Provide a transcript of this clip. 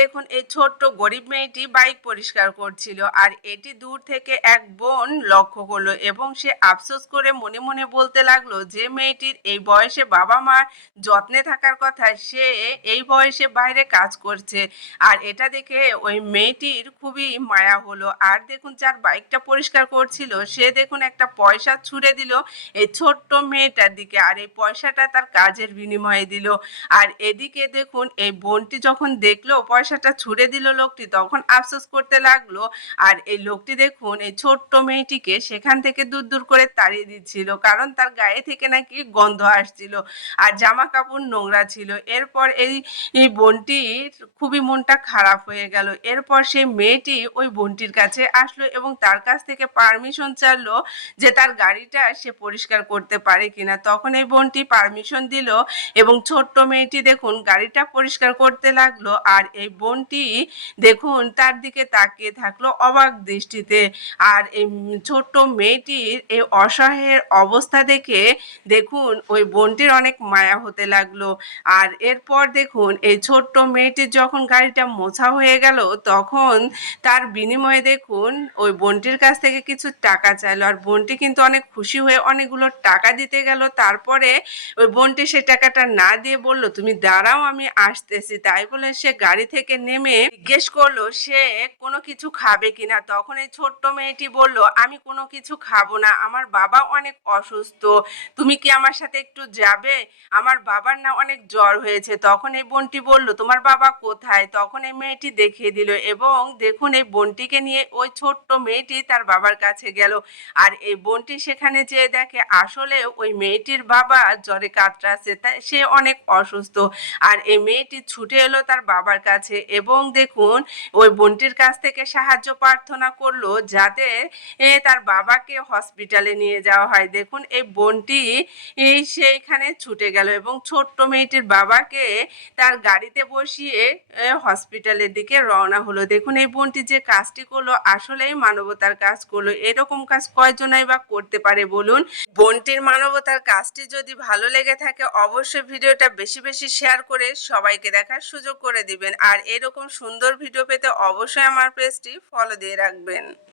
দেখুন এই ছোট্ট গরিব মেয়েটি বাইক পরিষ্কার করছিল, আর এটি দূর থেকে এক বোন লক্ষ্য করলো এবং সে আফসোস করে মনে মনে বলতে লাগলো যে মেয়েটির এই বয়সে বাবা মার যত্নে থাকার কথা, সে এই বয়সে বাইরে কাজ করছে। আর এটা দেখে ওই মেয়েটির খুবই মায়া হলো। আর দেখুন যার বাইকটা পরিষ্কার করছিল সে দেখুন একটা পয়সা ছুঁড়ে দিল এই ছোট্ট মেয়েটার দিকে, আর এই পয়সাটা তার কাজের বিনিময়ে দিল। আর এদিকে দেখুন এই বোনটি যখন দেখলো পয়সাটা ছুঁড়ে দিল লোকটি, তখন আফসোস করতে লাগলো। আর এই লোকটি দেখুন এই ছোট্ট মেয়েটিকে সেখান থেকে দূর দূর করে তাড়িয়ে দিচ্ছিল, কারণ তার গায়ে থেকে নাকি গন্ধ আসছিল আর জামা কাপড় নোংরা ছিল। এরপর এই বোনটির খুবই মনটা খারাপ হয়ে গেল। এরপর সেই মেয়েটি ওই বোনটির কাছে আসলো এবং তার কাছ থেকে পারমিশন চাইলো যে তার গাড়িটা সে পরিষ্কার করতে পারে কিনা। তখন এই বোনটি পারমিশন দিল এবং ছোট্ট মেয়েটি দেখুন গাড়িটা পরিষ্কার করতে লাগলো। আর এই বোনটি দেখুন তার দিকে তাকিয়ে থাকলো অবাক দৃষ্টিতে। আর এই ছোট্ট মেয়েটির এই অসহায়ের অবস্থা দেখে দেখুন ওই বোনটির অনেক মায়া হতে লাগলো। আর এরপর দেখুন এই ছোট্ট মেয়েটির যখন গাড়িটা মোছা হয়ে গেল, তখন তার বিনিময়ে দেখুন ওই বোনটির কাছ থেকে কিছু টাকা চাইলো। আর বোনটি কিন্তু অনেক খুশি হয়ে অনেকগুলো টাকা দিতে গেল। তারপরে ওই বোনটি সে টাকাটা না দিয়ে বলল, তুমি দাঁড়াও আমি আসতেছি। তাই বলে সে গাড়ি থেকে নেমে জিজ্ঞেস করলো সে কোনো কিছু খাবে কিনা। তখন এই ছোট্ট মেয়েটি বলল, আমি কোনো কিছু খাবো না, আমার বাবা অনেক অসুস্থ, তুমি কি আমার সাথে একটু যাবে? আমার বাবার না অনেক জ্বর হয়েছে। তখন এই বোনটি বলল, তোমার বাবা কোথায়? তখন এই মেয়েটি দেখিয়ে দিল এবং দেখুন এই বোনটিকে নিয়ে ওই ছোট্ট মেয়েটি তার বাবার কাছে গেল। আর এই বোনটি সেখানে যেয়ে দেখে আসলে ওই মেয়েটির বাবা জ্বরে কাতরাচ্ছে, তাই সে অনেক অসুস্থ। আর এই মেয়েটি ছুটে এলো তার বাবার কাছে এবং দেখুন ওই বোনটির কাছ থেকে সাহায্য প্রার্থনা করলো যাতে তার বাবাকে হসপিটালে নিয়ে যাওয়া হয়। দেখুন এই বোনটি সেইখানে ছুটে গেল এবং ছোট্ট মেয়েটির বাবাকে তার গাড়িতে বসিয়ে হসপিটালের দিকে রওনা হলো। দেখুন এই বোনটি যে কাজটি করলো আসলেই মানবতার কাজ করলো। এরকম কাজ কয়জনাই বা করতে পারে বলুন? বোনটির মানবতার কাজটি যদি ভালো লেগে থাকে অবশ্যই ভিডিওটা বেশি বেশি শেয়ার করে সবাইকে দেখার সুযোগ করে দিবেন। আর এরকম সুন্দর ভিডিও পেতে অবশ্যই আমার পেজটি ফলো দিয়ে রাখবেন।